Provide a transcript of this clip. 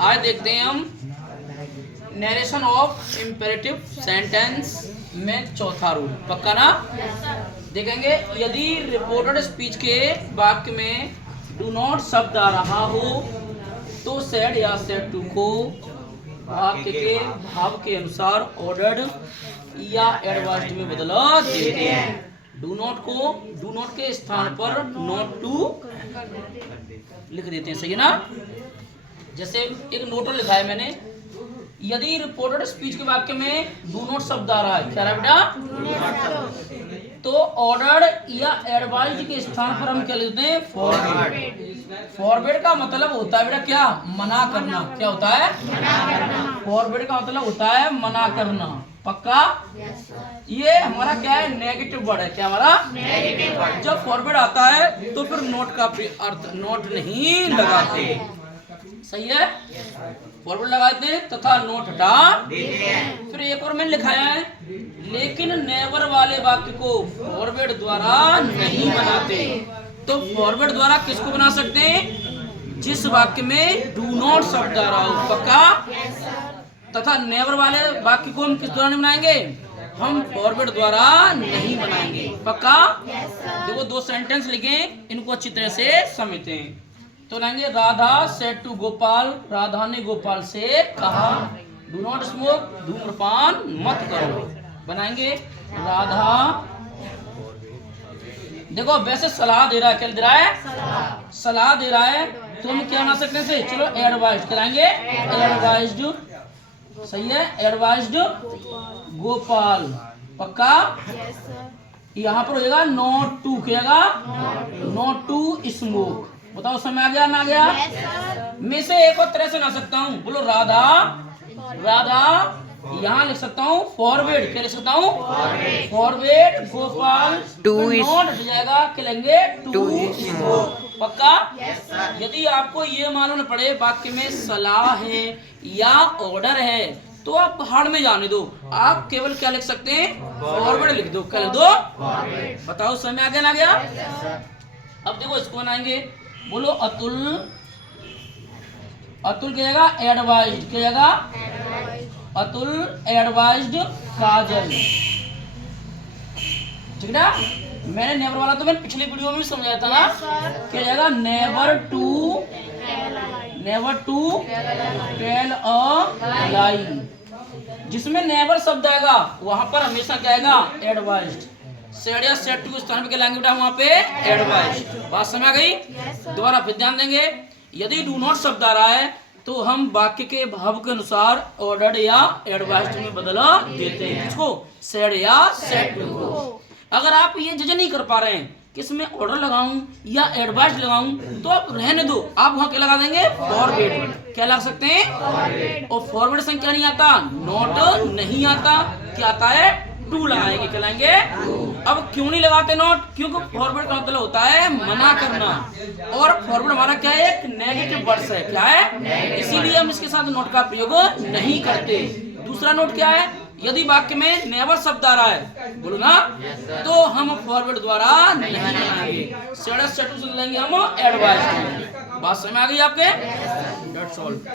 आज देखते हैं हम नरेशन ऑफ इम्पेरेटिव सेंटेंस में चौथा रूल। पक्का ना? देखेंगे यदि रिपोर्टेड स्पीच के वाक्य में डू नॉट शब्द आ रहा हो तो सेड या सेड टू को वाक्य के भाव के अनुसार ऑर्डर्ड या एडवाइज्ड में बदला देते हैं। डू नॉट को डू नॉट के स्थान पर नॉट टू लिख देते हैं। सही है ना? जैसे एक नोट लिखा है मैंने, यदि रिपोर्टेड स्पीच के वाक्य में डू नॉट शब्द आ रहा है, क्या रहा बेटा? तो ऑर्डर्ड या एडवाइज्ड के स्थान पर हम क्या लिखते हैं? फॉरवर्ड। फॉरवर्ड का मतलब होता है बेटा क्या? मना करना। क्या होता है? फॉरवर्ड का मतलब होता है मना करना। पक्का? ये हमारा क्या है? नेगेटिव वर्ड है। क्या हमारा? Negative word. जब फॉरवर्ड आता है तो फिर नोट का अर्थ नोट नहीं लगाते। सही है? फॉरवर्ड लगाते हैं तथा नोट हटा देते हैं। फिर एक और मैंने लिखाया है, लेकिन नेवर वाले वाक्य को फॉरवर्ड द्वारा नहीं बनाते। तो फॉरवर्ड द्वारा किसको बना सकते हैं? जिस वाक्य में डू नॉट शब्द आ रहा हो। पक्का? तथा नेवर वाले वाक्य को हम किस द्वारा नहीं बनाएंगे? हम फॉरवर्ड द्वारा नहीं बनाएंगे। पक्का? देखो दो सेंटेंस लिखे, इनको अच्छी तरह से समझते हैं। तो लाएंगे, राधा सेड टू गोपाल, राधा ने गोपाल से कहा डू नॉट स्मोक, धूम्रपान मत करो। बनाएंगे राधा, देखो वैसे सलाह दे रहा है। क्या दे रहा है? सलाह दे रहा है। तो हम क्या बना सकते हैं? चलो एडवाइज्ड कराएंगे। एडवाइज्ड। सही है? एडवाइज्ड गोपाल। पक्का? यहाँ पर हो जाएगा नॉट टू। क्या नॉट टू स्मोक। बताओ समय आ गया ना? आ गया? मैं से एक और तरह से ना सकता हूँ। बोलो राधा, राधा यहाँ लिख सकता हूँ फॉरवर्ड। क्या लिख सकता हूँ? फॉरवर्ड गोपाल टू नॉट हो जाएगा। क्या लेंगे? To smoke. पक्का? यदि आपको ये मालूम पड़े वाक्य में सलाह है या ऑर्डर है तो आप पहाड़ में जाने दो, आप केवल क्या लिख सकते हैं? फॉरवर्ड लिख दो। क्या लिख दो? बताओ समय आ गया ना? गया? अब देखो इसको बनाएंगे। बोलो अतुल, अतुल क्या जाएगा? एडवाइज्ड। क्या जाएगा? अतुल एडवाइज्ड काजल। ठीक है ना? मैंने नेवर वाला तो मैंने पिछले वीडियो में भी समझाया था ना। क्या जाएगा? Never to, never to tell a lie. जिसमें नेवर शब्द आएगा वहां पर हमेशा क्या आएगा? एडवाइज्ड। सेड या सेड टू के स्थान पे क्या लाएंगे बेटा? वहां पे एडवाइज्ड। बात समझ आ गई? दोबारा फिर ध्यान देंगे, यदि डू नॉट शब्द आ रहा है तो हम वाक्य के भाव के अनुसार ऑर्डर्ड या एडवाइज्ड में बदला देते हैं। इसको सेड या सेड टू को। अगर आप ये जज नहीं कर पा रहे हैं कि इसमें ऑर्डर लगाऊं या एडवाइज्ड लगाऊं तो आप रहने दो, आप वहां क्या लगा देंगे? फॉरवर्ड। क्या लगा सकते हैं? और फॉरवर्ड से क्या नहीं आता? नॉट नहीं आता। क्या आता है? टू लगाएंगे। क्या लाएंगे? अब क्यों नहीं लगाते नॉट? क्योंकि फॉरवर्ड का मतलब होता है मना करना, और फॉरवर्ड हमारा क्या है? एक नेगेटिव वर्ड है। क्या है? इसीलिए हम इसके साथ नोट का प्रयोग नहीं करते। दूसरा नोट क्या है? यदि वाक्य में नेवर शब्द आ रहा है, बोलो ना, तो हम फॉरवर्ड द्वारा नहीं बनाएंगे। सेड से लेंगे हम एडवाइस। बात समझ आ गई आपके? That's all.